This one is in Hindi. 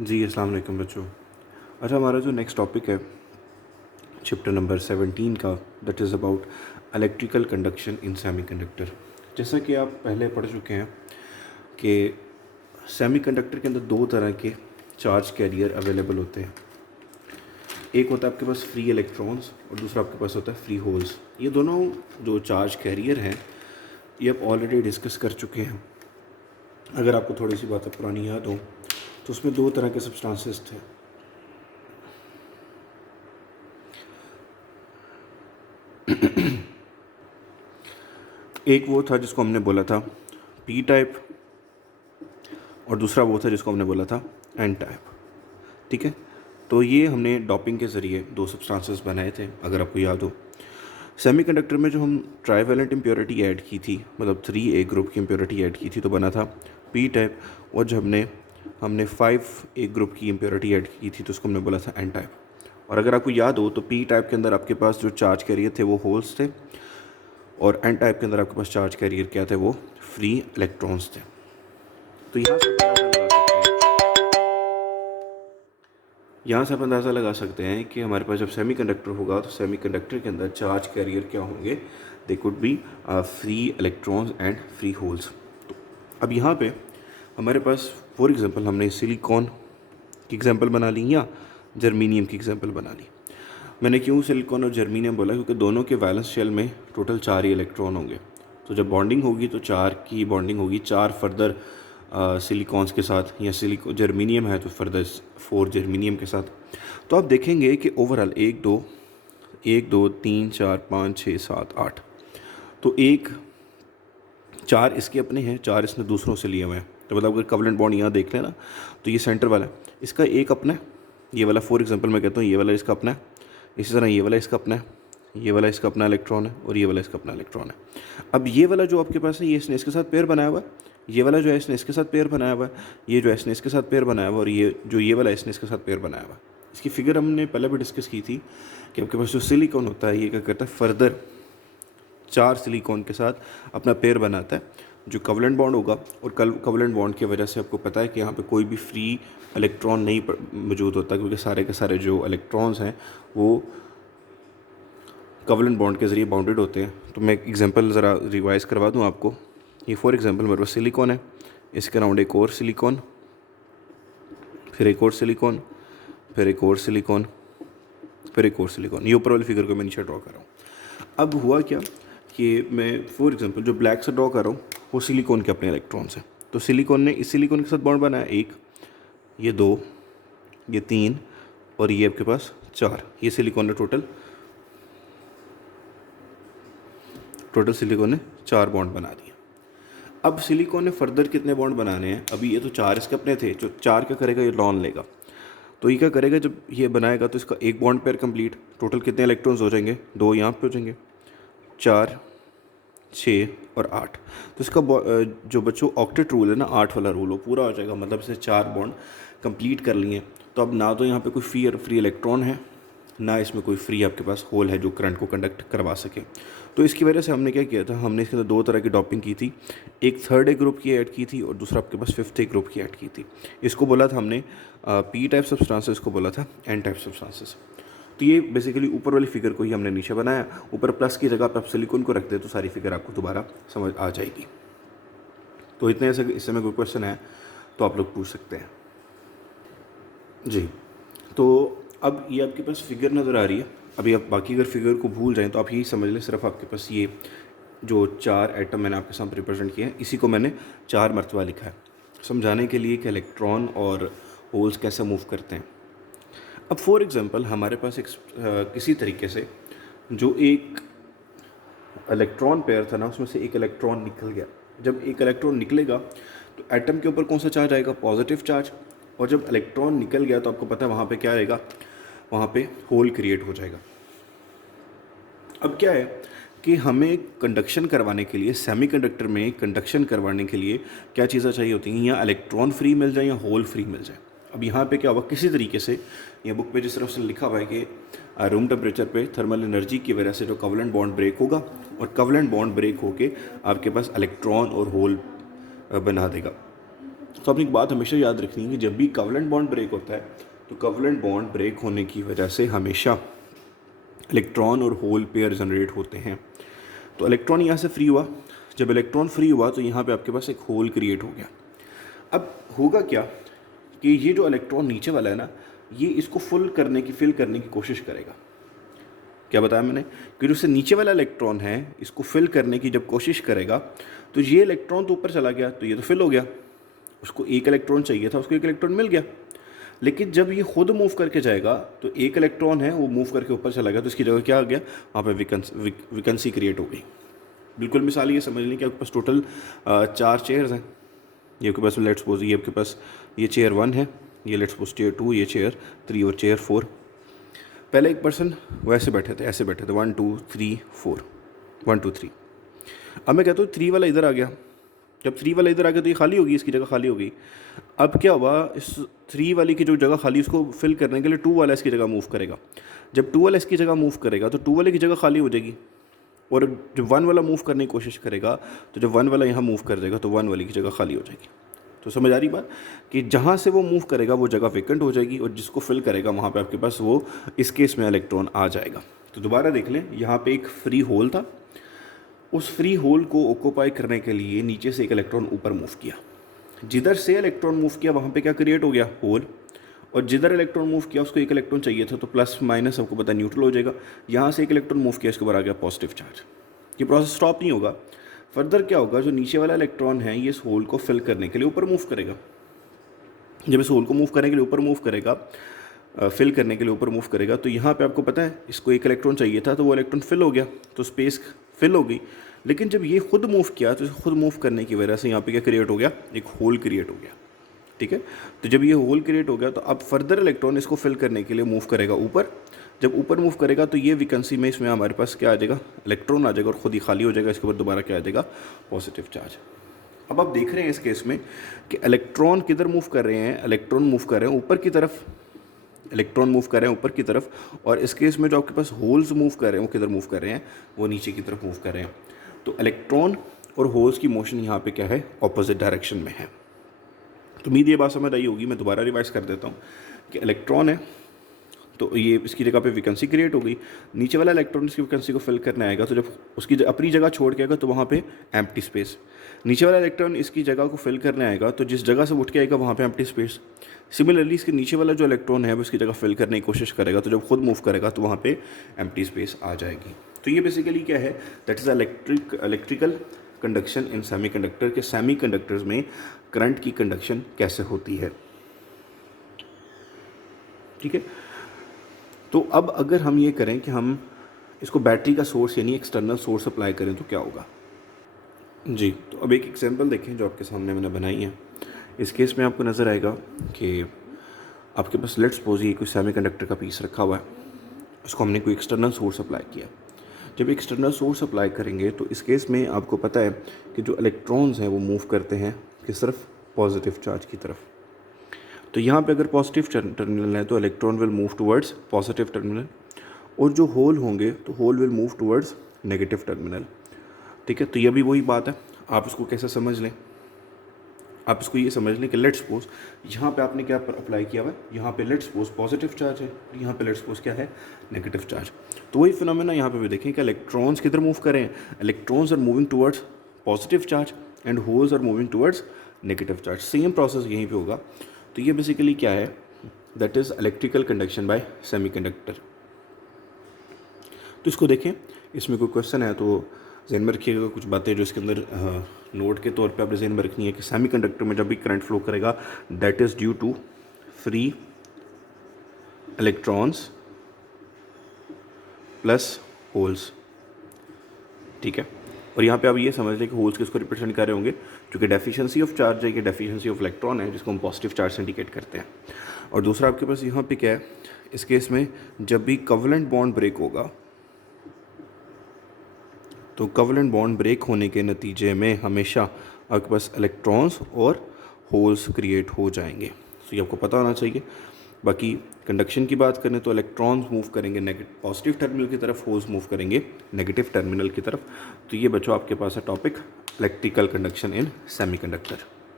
जी, अस्सलाम वालेकुम बच्चों। अच्छा, हमारा जो नेक्स्ट टॉपिक है चैप्टर नंबर 17 का, that is about electrical conduction in semiconductor. जैसा कि आप पहले पढ़ चुके हैं कि सेमीकंडक्टर के अंदर दो तरह के चार्ज कैरियर अवेलेबल होते हैं। एक होता है आपके पास फ्री इलेक्ट्रॉन्स और दूसरा आपके पास होता है फ्री होल्स। ये दोनों जो चार्ज कैरियर हैं ये आप ऑलरेडी डिस्कस कर चुके हैं। अगर आपको थोड़ी सी बातें पुरानी याद हो तो उसमें दो तरह के सब्सटेंसेस थे। एक वो था जिसको हमने बोला था पी टाइप और दूसरा वो था जिसको हमने बोला था एन टाइप। ठीक है, तो ये हमने डॉपिंग के ज़रिए दो सब्सटेंसेस बनाए थे। अगर आपको याद हो, सेमीकंडक्टर में जो हम ट्राईवैलेंट इम्प्योरिटी ऐड की थी, मतलब 3A ग्रुप की इम्प्योरिटी ऐड की थी, तो बना था पी टाइप। और जब हमने 5A ग्रुप की इम्प्योरिटी ऐड की थी तो उसको हमने बोला था एन टाइप। और अगर आपको याद हो तो पी टाइप के अंदर आपके पास जो चार्ज कैरियर थे वो होल्स थे और एन टाइप के अंदर आपके पास चार्ज कैरियर क्या थे, वो फ्री इलेक्ट्रॉन्स थे। तो यहाँ से आप अंदाज़ा लगा सकते हैं कि हमारे पास जब सेमीकंडक्टर होगा तो सेमीकंडक्टर के अंदर चार्ज कैरियर क्या होंगे, they could be free electrons and free holes. तो अब यहाँ पे हमारे पास फॉर एग्जांपल हमने सिलिकॉन की एग्जांपल बना ली या जर्मीनियम की एग्जांपल बना ली। मैंने क्यों सिलिकॉन और जर्मीनियम बोला, क्योंकि दोनों के वैलेंस शेल में टोटल 4 ही इलेक्ट्रॉन होंगे। तो जब बॉन्डिंग होगी तो 4 की बॉन्डिंग होगी, 4 फर्दर सिलिकॉन्स के साथ, या जर्मीनियम है तो फर्दर 4 जर्मीनियम के साथ। तो आप देखेंगे कि ओवरऑल 1 2 3 4 5 6 7 8, तो 4 इसके अपने हैं, 4 इसने दूसरों से लिए हुए हैं। तो मतलब अगर कवलेंट बॉन्ड यहाँ देख लें ना, तो ये सेंटर वाला है, इसका एक अपना है, ये वाला फॉर एग्जांपल मैं कहता हूँ ये वाला इसका अपना है। इसी तरह ये वाला इसका अपना है, ये वाला इसका अपना इलेक्ट्रॉन है और ये वाला इसका अपना इलेक्ट्रॉन है। अब ये वाला जो आपके पास है ये इसने इसके साथ पेयर बनाया हुआ है, ये वाला जो है इसने इसके साथ पेयर बनाया हुआ है, ये जो है इसने इसके साथ पेयर बनाया हुआ है, और ये वाला इसने इसके साथ पेयर बनाया हुआ है। इसकी फिगर हमने पहले भी डिस्कस की थी कि आपके पास जो सिलिकॉन होता है ये क्या करता है, फर्दर 4 सिलिकॉन के साथ अपना पेयर बनाता है जो कवलेंट बॉन्ड होगा। और कवलेंट बॉन्ड की वजह से आपको पता है कि यहाँ पे कोई भी फ्री इलेक्ट्रॉन नहीं मौजूद होता, क्योंकि सारे के सारे जो इलेक्ट्रॉन्स हैं वो कवलेंट बॉन्ड के ज़रिए बाउंडेड होते हैं। तो मैं एक एग्जांपल ज़रा रिवाइज़ करवा दूँ आपको। ये फॉर एग्जांपल मेरे पास सिलिकॉन है, इसके अराउंड एक और सिलिकॉन, फिर एक और सिलिकॉन, फिर एक और सिलिकॉन, फिर एक और सिलिकॉन। ये ऊपर वाली फिगर को मैं नीचे ड्रॉ कर रहा हूँ। अब हुआ क्या कि मैं फॉर एग्जांपल जो ब्लैक से ड्रॉ कर रहा हूँ वो सिलिकॉन के अपने इलेक्ट्रॉन्स हैं। तो सिलिकॉन ने इस सिलिकॉन के साथ बॉन्ड बनाया, एक, ये 2, ये 3 और ये आपके पास 4। ये सिलिकॉन ने टोटल सिलिकॉन ने 4 बॉन्ड बना दिए। अब सिलिकॉन ने फर्दर कितने बॉन्ड बनाने हैं, अभी ये तो 4 इसके अपने थे, जो 4 क्या करेगा, ये लॉन लेगा। तो ये क्या करेगा, जब ये बनाएगा तो इसका एक बॉन्ड पेयर कंप्लीट, टोटल कितने इलेक्ट्रॉन्स हो जाएंगे, 2 यहाँ पे हो जाएंगे, 4 6 और 8। तो इसका जो बच्चों ऑक्टेट रूल है ना, 8 वाला रूल, वो पूरा हो जाएगा। मतलब इसे 4 बॉन्ड कंप्लीट कर लिए। तो अब ना तो यहाँ पे कोई फ्री इलेक्ट्रॉन है, ना इसमें कोई फ्री आपके पास होल है जो करंट को कंडक्ट करवा सके। तो इसकी वजह से हमने क्या किया था, हमने इसके अंदर दो तरह की डॉपिंग की थी। एक 3rd ग्रुप की ऐड की थी और दूसरा आपके पास 5th ग्रुप की ऐड की थी। इसको बोला था हमने पी टाइप सब्सटेंसेस, को बोला था एन टाइप सब्सटेंसेस। तो ये बेसिकली ऊपर वाली फिगर को ही हमने नीचे बनाया। ऊपर प्लस की जगह पर आप सिलिकॉन को रख दे तो सारी फिगर आपको दोबारा समझ आ जाएगी। तो इतने ऐसे इस समय कोई क्वेश्चन है तो आप लोग पूछ सकते हैं जी। तो अब ये आपके पास फिगर नज़र आ रही है। अभी आप बाकी अगर फिगर को भूल जाएं तो आप यही समझ लें, सिर्फ आपके पास ये जो 4 एटम मैंने आपके सामने रिप्रेजेंट किए हैं, इसी को मैंने 4 मरतबा लिखा है समझाने के लिए कि इलेक्ट्रॉन और होल्स कैसे मूव करते हैं। अब फॉर एग्जांपल हमारे पास एक किसी तरीके से जो एक इलेक्ट्रॉन पेयर था ना, उसमें से एक इलेक्ट्रॉन निकल गया। जब एक इलेक्ट्रॉन निकलेगा तो एटम के ऊपर कौन सा चार्ज आएगा, पॉजिटिव चार्ज। और जब इलेक्ट्रॉन निकल गया तो आपको पता है वहाँ पे क्या आएगा, वहाँ पे होल क्रिएट हो जाएगा। अब क्या है कि हमें कंडक्शन करवाने के लिए, सेमीकंडक्टर में कंडक्शन करवाने के लिए क्या चीज़ें चाहिए होती हैं, या इलेक्ट्रॉन फ्री मिल जाए या होल फ्री मिल जाए। अब यहाँ पे क्या होगा, किसी तरीके से ये बुक पे जिस तरफ से लिखा हुआ है कि रूम टेम्परेचर पे थर्मल एनर्जी की वजह से जो कवलेंट बॉन्ड ब्रेक होगा, और कवलेंट बॉन्ड ब्रेक होके आपके पास इलेक्ट्रॉन और होल बना देगा। तो आपने एक बात हमेशा याद रखनी है कि जब भी कोवेलेंट बॉन्ड ब्रेक होता है तो कोवेलेंट बॉन्ड ब्रेक होने की वजह से हमेशा इलेक्ट्रॉन और होल पेयर जनरेट होते हैं। तो इलेक्ट्रॉन यहाँ से फ्री हुआ, जब इलेक्ट्रॉन फ्री हुआ तो यहाँ पे आपके पास एक होल क्रिएट हो गया। अब होगा क्या कि ये जो इलेक्ट्रॉन नीचे वाला है ना, ये इसको फिल करने की कोशिश करेगा। क्या बताया मैंने कि जो नीचे वाला इलेक्ट्रॉन है इसको फिल करने की जब कोशिश करेगा तो ये इलेक्ट्रॉन तो ऊपर चला गया, तो ये तो फिल हो गया, उसको एक इलेक्ट्रॉन चाहिए था, उसको एक इलेक्ट्रॉन मिल गया। लेकिन जब ये खुद मूव करके जाएगा तो एक इलेक्ट्रॉन है वो मूव करके ऊपर चला गया, तो इसकी जगह क्या आ गया, वहाँ पे वैकेंसी क्रिएट हो गई। बिल्कुल मिसाल ये समझ लें कि आपके पास टोटल 4 चेयर्स हैं। ये आपके पास लेट्स सपोज ये आपके पास ये चेयर 1 है, ये लेट्स सपोज चेयर 2, ये चेयर 3 और चेयर 4। पहले एक पर्सन वैसे बैठे थे, ऐसे बैठे थे 1 2 3 4 1 2 3। अब मैं कहता हूँ 3 वाला इधर आ गया। जब 3 वाला इधर आ गया तो ये खाली होगी, इसकी जगह खाली हो गई। अब क्या हुआ, इस 3 वाली की जो जगह खाली उसको फिल करने के लिए 2 वाला इसकी जगह मूव करेगा। जब 2 वाला इसकी जगह मूव करेगा तो 2 वाले की जगह खाली हो जाएगी, और जब 1 वाला मूव करने की कोशिश करेगा तो जब 1 वाला यहाँ मूव कर देगा तो 1 वाली की जगह खाली हो जाएगी। तो समझ आ रही बात कि जहाँ से वो मूव करेगा वो जगह वेकेंट हो जाएगी, और जिसको फिल करेगा वहाँ पे आपके पास वो इस केस में इलेक्ट्रॉन आ जाएगा। तो दोबारा देख लें, यहाँ पे एक फ्री होल था, उस फ्री होल को ऑक्यूपाई करने के लिए नीचे से एक इलेक्ट्रॉन ऊपर मूव किया। जिधर से इलेक्ट्रॉन मूव किया वहाँ पे क्या क्रिएट हो गया, होल। और जिधर इलेक्ट्रॉन मूव किया उसको एक इलेक्ट्रॉन चाहिए था, तो प्लस माइनस आपको पता न्यूट्रल हो जाएगा। यहाँ से एक इलेक्ट्रॉन मूव किया, इसके ऊपर आ गया पॉजिटिव चार्ज। ये प्रोसेस स्टॉप नहीं होगा, फर्दर क्या होगा, जो नीचे वाला इलेक्ट्रॉन है ये इस होल को फिल करने के लिए ऊपर मूव करेगा। जब इस होल को मूव करने के लिए ऊपर मूव करेगा, फिल करने के लिए ऊपर मूव करेगा, तो यहाँ पे आपको पता है इसको एक इलेक्ट्रॉन चाहिए था, तो वो इलेक्ट्रॉन फिल हो गया, तो स्पेस फिल हो गई। लेकिन जब ये खुद मूव किया तो खुद मूव करने की वजह से यहाँ पे क्या क्रिएट हो गया, एक होल क्रिएट हो गया। ठीक है, तो जब ये होल क्रिएट हो गया तो अब फर्दर इलेक्ट्रॉन इसको फिल करने के लिए मूव करेगा ऊपर। जब ऊपर मूव करेगा तो ये वैकेंसी में इसमें हमारे पास क्या आ जाएगा, इलेक्ट्रॉन आ जाएगा और खुद ही खाली हो जाएगा। इसके ऊपर दोबारा क्या आ जाएगा, पॉजिटिव चार्ज। अब आप देख रहे हैं इस केस में कि इलेक्ट्रॉन किधर मूव कर रहे हैं, इलेक्ट्रॉन मूव कर रहे हैं ऊपर की तरफ, इलेक्ट्रॉन मूव कर रहे हैं ऊपर की तरफ। और इस केस में जो आपके पास होल्स मूव कर रहे हैं वो किधर मूव कर रहे हैं, वो नीचे की तरफ मूव कर रहे हैं। तो इलेक्ट्रॉन और होल्स की मोशन यहाँ पे क्या है, ऑपोजिट डायरेक्शन में है। तो उम्मीद ये बात समझ आई होगी। मैं दोबारा रिवाइज कर देता हूँ कि इलेक्ट्रॉन है तो ये इसकी जगह पे वैकेंसी क्रिएट हो गई। नीचे वाला इलेक्ट्रॉन इसकी वैकेंसी को फिल करने आएगा, तो जब उसकी अपनी जगह छोड़ के आएगा तो वहाँ पे एम्प्टी स्पेस। नीचे वाला इलेक्ट्रॉन इसकी जगह को फिल करने आएगा, तो जिस जगह से उठ के आएगा वहाँ पे एम्प्टी स्पेस। सिमिलरली इसके नीचे वाला जो इलेक्ट्रॉन है वो इसकी जगह फिल करने की कोशिश करेगा, तो जब खुद मूव करेगा तो वहाँ पे एम्प्टी स्पेस आ जाएगी। तो ये बेसिकली क्या है, that is electrical conduction in semiconductor के सेमीकंडक्टर्स में करंट की कंडक्शन कैसे होती है। ठीक है, तो अब अगर हम ये करें कि हम इसको बैटरी का सोर्स यानी एक्सटर्नल सोर्स अप्लाई करें तो क्या होगा जी। तो अब एक एग्जांपल देखें जो आपके सामने मैंने बनाई है। इस केस में आपको नज़र आएगा कि आपके पास लेट्स सपोज ये कोई सेमीकंडक्टर का पीस रखा हुआ है, उसको हमने कोई एक्सटर्नल सोर्स अप्लाई किया। जब एक्सटर्नल सोर्स अप्लाई करेंगे तो इस केस में आपको पता है कि जो इलेक्ट्रॉन्स हैं वो मूव करते हैं किस तरफ, पॉजिटिव चार्ज की तरफ। तो यहाँ पे अगर पॉजिटिव टर्मिनल है तो electron will move towards positive terminal, और जो होल होंगे तो hole will move towards negative terminal. ठीक है, तो ये भी वही बात है। आप इसको कैसे समझ लें, आप इसको ये समझ लें कि लेट्स सपोज यहाँ पे आपने क्या अप्लाई किया हुआ है, यहाँ पे लेट्स सपोज पॉजिटिव चार्ज है, यहाँ पे लेट्स सपोज क्या है, नेगेटिव चार्ज। तो वही फिनोमेना यहाँ पे भी देखें कि इलेक्ट्रॉन्स किधर मूव करें, electrons are moving towards positive charge and holes are moving towards negative charge. Same process यहीं पे होगा। तो ये बेसिकली क्या है, that is electrical conduction by semiconductor. तो इसको देखें, इसमें कोई क्वेश्चन है तो ज़हन में रखिएगा कुछ बातें जो इसके अंदर नोट के तौर पे आपने ज़हन में रखनी है कि सेमीकंडक्टर में जब भी करंट फ्लो करेगा that is due to free electrons plus holes. ठीक है, और यहाँ पे आप ये समझ लें कि होल्स किसको रिप्रेजेंट कर रहे होंगे, क्योंकि डेफिशिएंसी ऑफ चार्ज है कि डेफिशिएंसी ऑफ इलेक्ट्रॉन है जिसको हम पॉजिटिव चार्ज से इंडिकेट करते हैं। और दूसरा आपके पास यहाँ पे क्या है, इस केस में जब भी कोवेलेंट बॉन्ड ब्रेक होगा तो कोवेलेंट बॉन्ड ब्रेक होने के नतीजे में हमेशा आपके पास इलेक्ट्रॉन्स और होल्स क्रिएट हो जाएंगे। तो ये आपको पता होना चाहिए। बाकी कंडक्शन की बात करें तो इलेक्ट्रॉन्स मूव करेंगे पॉजिटिव टर्मिनल की तरफ, होल्स मूव करेंगे नेगेटिव टर्मिनल की तरफ। तो ये बच्चों आपके पास है टॉपिक इलेक्ट्रिकल कंडक्शन इन सेमीकंडक्टर।